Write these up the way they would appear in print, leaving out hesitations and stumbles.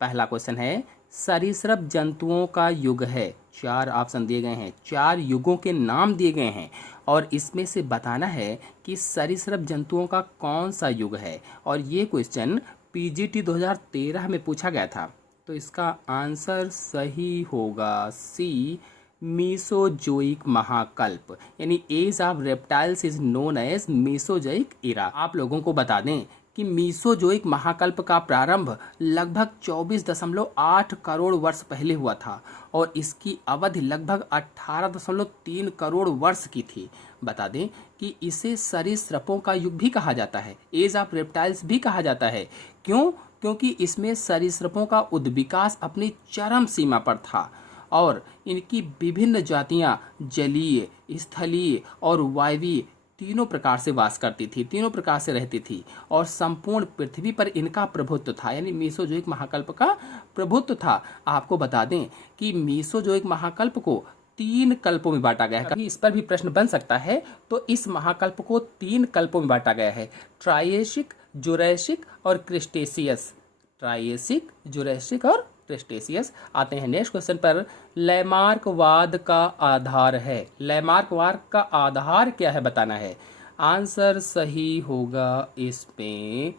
पहला क्वेश्चन है सरीसृप जंतुओं का युग है। 4 ऑप्शन दिए गए हैं, 4 युगों के नाम दिए गए हैं और इसमें से बताना है कि सरीसृप जंतुओं का कौन सा युग है। और ये क्वेश्चन पीजीटी 2013 में पूछा गया था। तो इसका आंसर सही होगा सी, मीसोजोइक महाकल्प, यानी age of reptiles is known as Mesozoic era. आप लोगों को बता दें कि मीसोजोइक महाकल्प का प्रारंभ लगभग 24.8 करोड़ वर्ष पहले हुआ था और इसकी अवधि लगभग 18.3 करोड़ वर्ष की थी। बता दें कि इसे सरीसृपों का युग भी कहा जाता है, एज ऑफ रेप्टाइल्स भी कहा जाता है। क्यों? क्योंकि इसमें सरीसृपों का उद्विकास अपनी चरम सीमा पर था और इनकी विभिन्न जातियां जलीय, स्थलीय और वायवीय तीनों प्रकार से वास करती थी, तीनों प्रकार से रहती थी और संपूर्ण पृथ्वी पर इनका प्रभुत्व था, यानी मीसोजोइक महाकल्प का प्रभुत्व था। आपको बता दें कि मीसोजोइक महाकल्प को 3 कल्पों में बांटा गया है। कभी इस पर भी प्रश्न बन सकता है। तो इस महाकल्प को 3 कल्पों में बांटा गया है, ट्रायेशिक, जुरैसिक और क्रिस्टेशियस। ट्रायेशिक, जुरैसिक और क्रिस्टेशियस। आते हैं नेक्स्ट क्वेश्चन पर। लैमार्कवाद का आधार है। लैमार्कवाद का आधार क्या है बताना है। आंसर सही होगा इसमें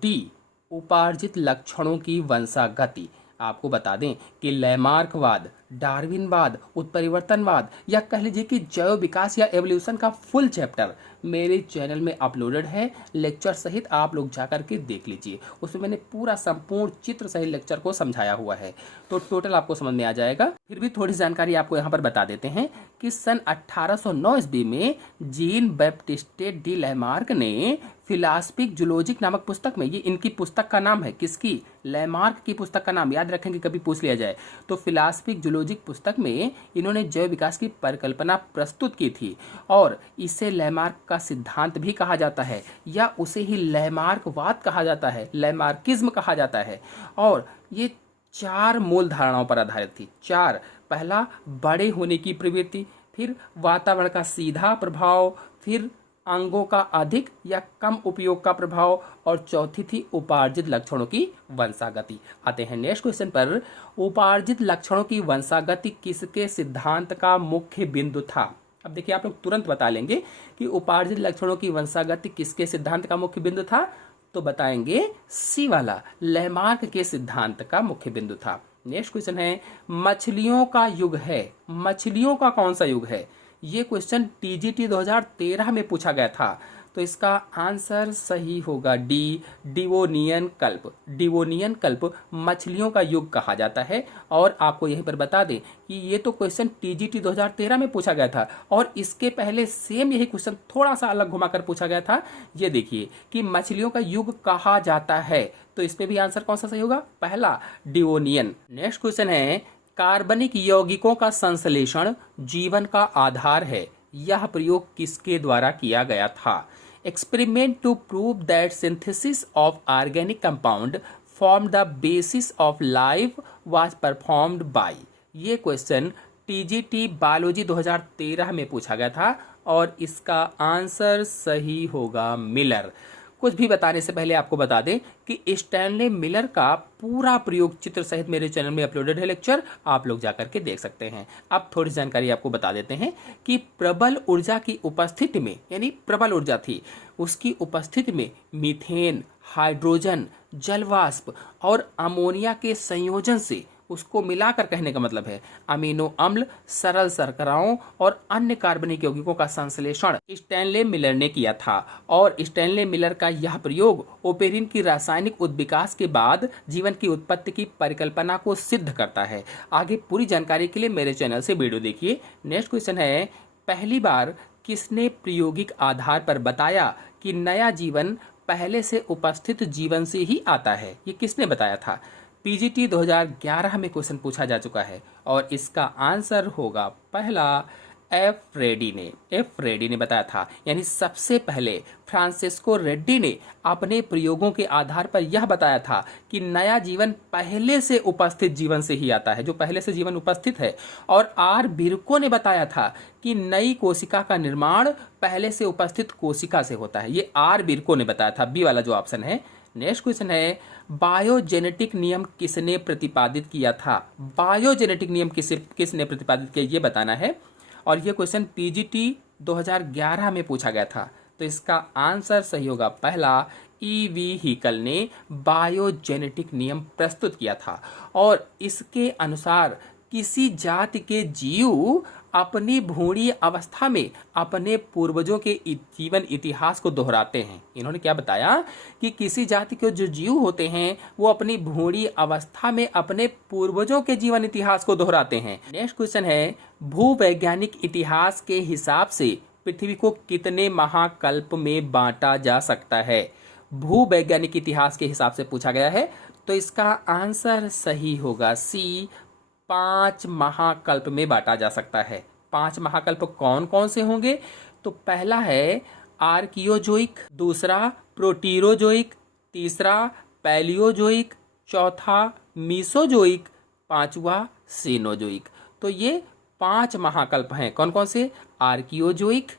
डी, उपार्जित लक्षणों की वंशागति। आपको बता दें कि लैमार्कवाद, डार्विनवाद, उत्परिवर्तनवाद या कह लीजिए कि जैव विकास या एवोल्यूशन का फुल चैप्टर मेरे चैनल में अपलोडेड है, लेक्चर सहित। आप लोग जाकर के देख लीजिए, उसमें मैंने पूरा संपूर्ण चित्र सहित लेक्चर को समझाया हुआ है, तो टोटल आपको समझ में आ जाएगा। फिर भी थोड़ी जानकारी आपको यहाँ पर बता देते हैं कि सन 1809 ईस्वी में जीन बैप्टिस्टे डी लैमार्क ने फिलासफिक जूलॉजिक नामक पुस्तक में, ये इनकी पुस्तक का नाम है, किसकी? लैमार्क की पुस्तक का नाम, याद रखेंगे कभी पूछ लिया जाए तो। फिलासफिक जूलॉजिक पुस्तक में इन्होंने जैव विकास की परिकल्पना प्रस्तुत की थी और इसे लैमार्क का सिद्धांत भी कहा जाता है या उसे ही लैमार्कवाद कहा जाता है, लैमार्किज्म कहा जाता है। और ये 4 मूल धारणाओं पर आधारित थी। 4, पहला बड़े होने की प्रवृत्ति, फिर वातावरण का सीधा प्रभाव, फिर अंगों का अधिक या कम उपयोग का प्रभाव और चौथी थी उपार्जित लक्षणों की वंशागति। आते हैं नेक्स्ट क्वेश्चन पर। उपार्जित लक्षणों की वंशागति किसके सिद्धांत का मुख्य बिंदु था? अब देखिए आप लोग तुरंत बता लेंगे कि उपार्जित लक्षणों की वंशागति किसके सिद्धांत का मुख्य बिंदु था, तो बताएंगे सी वाला, लैमार्क के सिद्धांत का मुख्य बिंदु था। नेक्स्ट क्वेश्चन है मछलियों का युग है। मछलियों का कौन सा युग है? ये क्वेश्चन टीजीटी 2013 में पूछा गया था। तो इसका आंसर सही होगा डी, डिवोनियन कल्प। डिवोनियन कल्प मछलियों का युग कहा जाता है। और आपको यहीं पर बता दें कि ये तो क्वेश्चन टीजीटी 2013 में पूछा गया था और इसके पहले सेम यही क्वेश्चन थोड़ा सा अलग घुमाकर पूछा गया था। ये देखिए कि मछलियों का युग कहा जाता है, तो इस पे भी आंसर कौन सा सही होगा? पहला, डिवोनियन। नेक्स्ट क्वेश्चन है कार्बनिक यौगिकों का संश्लेषण जीवन का आधार है। यह प्रयोग किसके द्वारा किया गया था? Experiment to prove that synthesis of organic compound form the basis of life was performed by. ये क्वेश्चन टीजीटी बायोलॉजी 2013 में पूछा गया था और इसका आंसर सही होगा मिलर। कुछ भी बताने से पहले आपको बता दें कि स्टैनले मिलर का पूरा प्रयोग चित्र सहित मेरे चैनल में अपलोडेड है लेक्चर, आप लोग जाकर के देख सकते हैं। अब थोड़ी जानकारी आपको बता देते हैं कि प्रबल ऊर्जा की उपस्थिति में, यानी प्रबल ऊर्जा थी, उसकी उपस्थिति में मीथेन, हाइड्रोजन, जलवाष्प और अमोनिया के संयोजन से, उसको मिलाकर कहने का मतलब है अमीनो अम्ल, सरल शर्कराओं और अन्य कार्बनिक यौगिकों का संश्लेषण स्टैनले मिलर ने किया था। और स्टैनले मिलर का यह प्रयोग ओपेरिन की रासायनिक उद्विकास के बाद जीवन की उत्पत्ति की परिकल्पना को सिद्ध करता है। आगे पूरी जानकारी के लिए मेरे चैनल से वीडियो देखिए। नेक्स्ट क्वेश्चन है पहली बार किसने प्रायोगिक आधार पर बताया कि नया जीवन पहले से उपस्थित जीवन से ही आता है? ये किसने बताया था? पीजीटी 2011 में क्वेश्चन पूछा जा चुका है और इसका आंसर होगा पहला, एफ रेड्डी ने बताया था। यानी सबसे पहले फ्रांसिस्को रेड्डी ने अपने प्रयोगों के आधार पर यह बताया था कि नया जीवन पहले से उपस्थित जीवन से ही आता है, जो पहले से जीवन उपस्थित है। और आर बिरको ने बताया था कि नई कोशिका का निर्माण पहले से उपस्थित कोशिका से होता है। ये आर बिरको ने बताया था, बी वाला जो ऑप्शन है। नेक्स्ट क्वेश्चन है बायोजेनेटिक नियम किसने प्रतिपादित किया था? बायोजेनेटिक नियम किसने प्रतिपादित किया ये बताना है। और ये क्वेश्चन पीजीटी 2011 में पूछा गया था। तो इसका आंसर सही होगा पहला, ईवी हिकल ने बायोजेनेटिक नियम प्रस्तुत किया था। और इसके अनुसार किसी जाति के जीव अपनी भ्रूणीय अवस्था में अपने पूर्वजों के जीवन इतिहास को दोहराते हैं। इन्होंने क्या बताया कि किसी जाति के जो जीव होते हैं वो अपनी भ्रूणीय अवस्था में अपने पूर्वजों के जीवन इतिहास को दोहराते हैं। नेक्स्ट क्वेश्चन है, भूवैज्ञानिक इतिहास के हिसाब से पृथ्वी को कितने महाकल्प में बांटा जा सकता है? भूवैज्ञानिक इतिहास के हिसाब से पूछा गया है। तो इसका आंसर सही होगा सी, 5 महाकल्प में बांटा जा सकता है। 5 महाकल्प कौन कौन से होंगे? तो पहला है आर्कियोजोइक, दूसरा प्रोटीरोजोइक, तीसरा पैलियोजोइक, चौथा मीसोजोइक, पांचवा सीनोजोइक। तो ये 5 महाकल्प हैं। कौन कौन से? आर्कियोजोइक,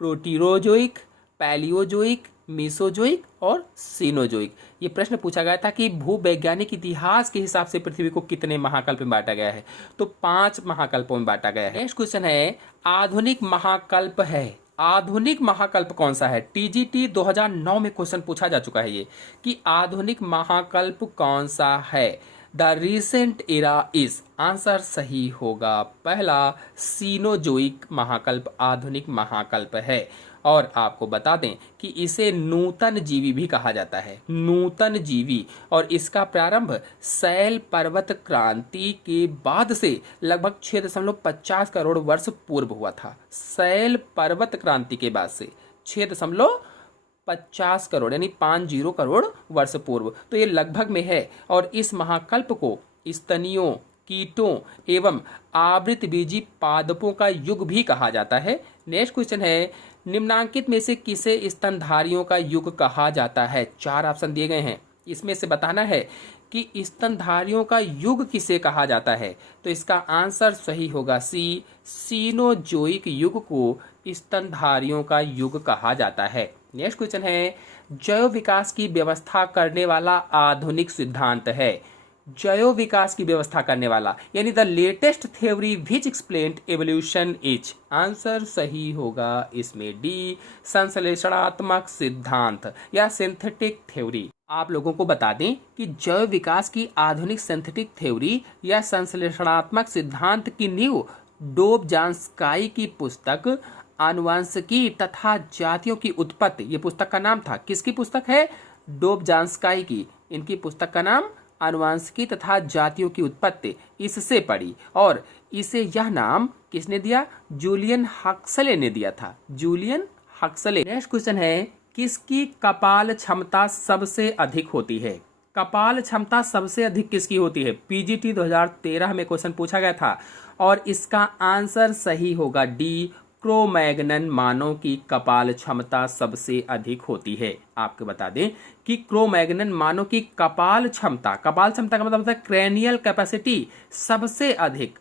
प्रोटीरोजोइक, पैलियोजोइक, मीसोजोइक और सीनोजोइक। ये प्रश्न पूछा गया था कि भूवैज्ञानिक इतिहास के हिसाब से पृथ्वी को कितने महाकल्प में बांटा गया है? तो 5 महाकल्पों में बांटा गया है। नेक्स्ट क्वेश्चन है, आधुनिक महाकल्प है। आधुनिक महाकल्प कौन सा है? टीजीटी 2009 में क्वेश्चन पूछा जा चुका है ये कि आधुनिक महाकल्प कौन सा है। The recent era is, answer सही होगा पहला, सीनोजोइक महाकल्प आधुनिक महाकल्प है। और आपको बता दें कि इसे नूतन जीवी भी कहा जाता है, नूतन जीवी। और इसका प्रारंभ शैल पर्वत क्रांति के बाद से लगभग 6.50 करोड़ वर्ष पूर्व हुआ था। शैल पर्वत क्रांति के बाद से 6.50 करोड़ यानी 50 करोड़ वर्ष पूर्व, तो ये लगभग में है। और इस महाकल्प को स्तनियों, कीटों एवं आवृत बीजी पादपों का युग भी कहा जाता है। नेक्स्ट क्वेश्चन है, निम्नांकित में से किसे स्तनधारियों का युग कहा जाता है? 4 ऑप्शन दिए गए हैं, इसमें से बताना है कि स्तनधारियों का युग किसे कहा जाता है। तो इसका आंसर सही होगा सी, सीनोजोइक युग को स्तनधारियों का युग कहा जाता है। नेक्स्ट क्वेश्चन है, जैव विकास की व्यवस्था करने वाला आधुनिक सिद्धांत है। जैव विकास की व्यवस्था करने वाला यानी the latest theory which explained evolution is, answer सही होगा इसमें डी, संश्लेषणात्मक सिद्धांत या सिंथेटिक थ्योरी। आप लोगों को बता दें कि जैव विकास की आधुनिक सिंथेटिक थ्योरी या संश्लेषणात्मक सिद्धांत की नींव डोबझांस्की की पुस्तक आनुवंशिकी तथा जातियों की उत्पत्ति, ये पुस्तक का नाम था। किसकी पुस्तक है? डोबझांस्की की। इनकी पुस्तक का नाम आनुवंशिकी तथा जातियों की उत्पत्ति, इससे पढ़ी। और इसे यह नाम किसने दिया? जूलियन हक्सले ने दिया था, जूलियन हक्सले। नेक्स्ट क्वेश्चन है, किसकी कपाल क्षमता सबसे अधिक होती है? कपाल क्षमता सबसे अधिक किसकी होती है? पीजीटी 2013 में क्वेश्चन पूछा गया था। और इसका आंसर सही होगा डी, क्रोमैग्नन मानव की कपाल क्षमता सबसे अधिक होती है। आपको बता दें कि क्रोमैग्नन मानव की कपाल क्षमता का मतलब होता है क्रेनियल कैपेसिटी, सबसे अधिक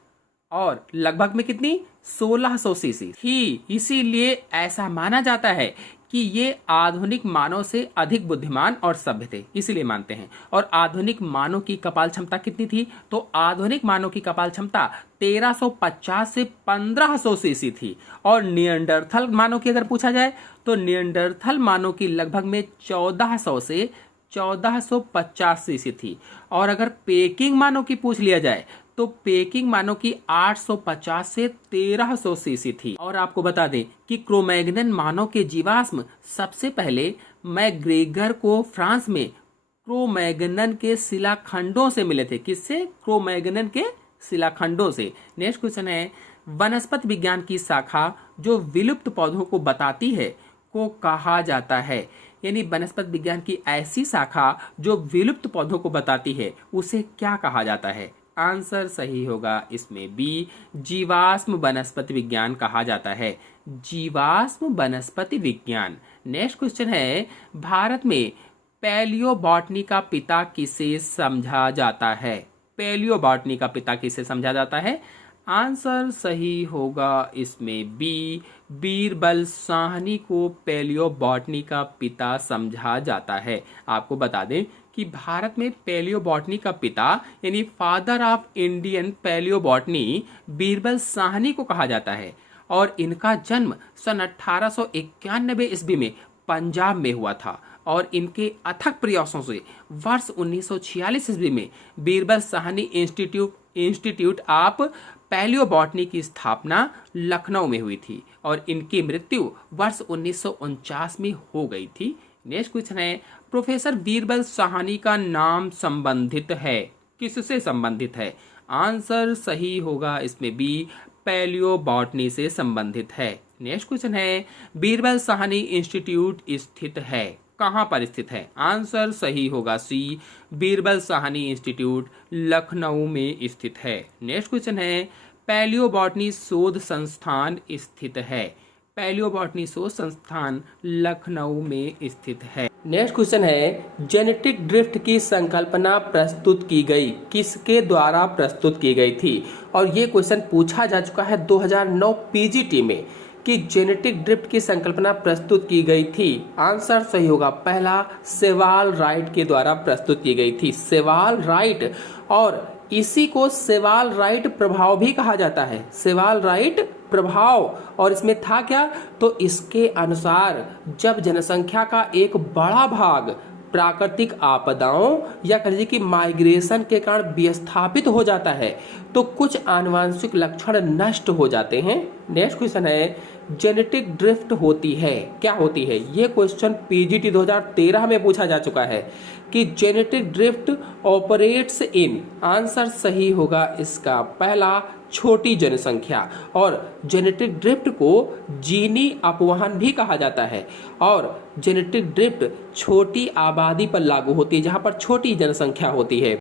और लगभग में कितनी? 1600 सीसी ही। इसीलिए ऐसा माना जाता है कि ये आधुनिक मानव से अधिक बुद्धिमान और सभ्य थे, इसीलिए मानते हैं। और आधुनिक मानव की कपाल क्षमता कितनी थी? तो आधुनिक मानव की कपाल क्षमता 1350 से 1500 सीसी थी। और नियंडरथल मानव की अगर पूछा जाए तो नियंडरथल मानव की लगभग में 1400 से 1450 सीसी थी। और अगर पेकिंग मानव की पूछ लिया जाए तो पेकिंग मानव की 850 से 1300 सीसी थी। और आपको बता दें कि क्रोमैग्नन मानव के जीवाश्म सबसे पहले मैग्रेगर को फ्रांस में क्रोमैग्नन के शिलाखंडों से मिले थे। किससे? क्रोमैग्नन के शिलाखंडों से। नेक्स्ट क्वेश्चन है, वनस्पति विज्ञान की शाखा जो विलुप्त पौधों को बताती है को कहा जाता है। यानी वनस्पति विज्ञान की ऐसी शाखा जो विलुप्त पौधों को बताती है उसे क्या कहा जाता है? आंसर सही होगा इसमें बी, जीवाश्म वनस्पति विज्ञान कहा जाता है, जीवाश्म वनस्पति विज्ञान। नेक्स्ट क्वेश्चन है, भारत में पैलियोबॉटनी का पिता किसे समझा जाता है? पैलियोबॉटनी का पिता किसे समझा जाता है? आंसर सही होगा इसमें बी, बीरबल साहनी को पैलियोबॉटनी का पिता समझा जाता है। आपको बता दें कि भारत में पैलियोबॉटनी का पिता यानी father of Indian palaeobotany Birbal Sahni को कहा जाता है और इनका जन्म सन 1891 ईस्वी में पंजाब में हुआ था और इनके अथक प्रयासों से वर्ष 1946 ईस्वी में Birbal Sahni institute of palaeobotany की स्थापना लखनऊ में हुई थी और इनकी मृत्यु वर्ष 1949 में हो गई थी। नेक्स्ट क्वेश्चन है, प्रोफेसर बीरबल साहनी का नाम संबंधित है, किससे संबंधित है? आंसर सही होगा इसमें बी, पैलियोबॉटनी से संबंधित है। नेक्स्ट क्वेश्चन है, बीरबल साहनी इंस्टीट्यूट स्थित है, कहां पर स्थित है? आंसर सही होगा सी, बीरबल साहनी इंस्टीट्यूट लखनऊ में स्थित है। नेक्स्ट क्वेश्चन है, पैलियोबॉटनी शोध संस्थान स्थित है, पैलियोबॉटनी शोध संस्थान लखनऊ में स्थित है। नेक्स्ट क्वेश्चन है, जेनेटिक ड्रिफ्ट की संकल्पना प्रस्तुत की गई, किसके द्वारा प्रस्तुत की गई थी? और ये क्वेश्चन पूछा जा चुका है 2009 पीजीटी में कि जेनेटिक ड्रिफ्ट की संकल्पना प्रस्तुत की गई थी। आंसर सही होगा पहला, सेवाल राइट के द्वारा प्रस्तुत की गई थी, सेवाल राइट। और इसी को सेवाल राइट प्रभाव भी कहा जाता है, सेवाल राइट प्रभाव। और इसमें था क्या? तो इसके अनुसार जब जनसंख्या का एक बड़ा भाग प्राकृतिक आपदाओं या कह लीजिए कि माइग्रेशन के कारण विस्थापित हो जाता है तो कुछ आनुवंशिक लक्षण नष्ट हो जाते हैं। नेक्स्ट क्वेश्चन है, जेनेटिक ड्रिफ्ट होती है, क्या होती है? ये क्वेश्चन पीजीटी 2013 में पूछा जा चुका है कि genetic drift operates in, answer सही होगा इसका पहला, छोटी जनसंख्या। और जेनेटिक ड्रिफ्ट को जीनी अपवहन भी कहा जाता है और जेनेटिक ड्रिफ्ट छोटी आबादी पर लागू होती है जहां पर छोटी जनसंख्या होती है।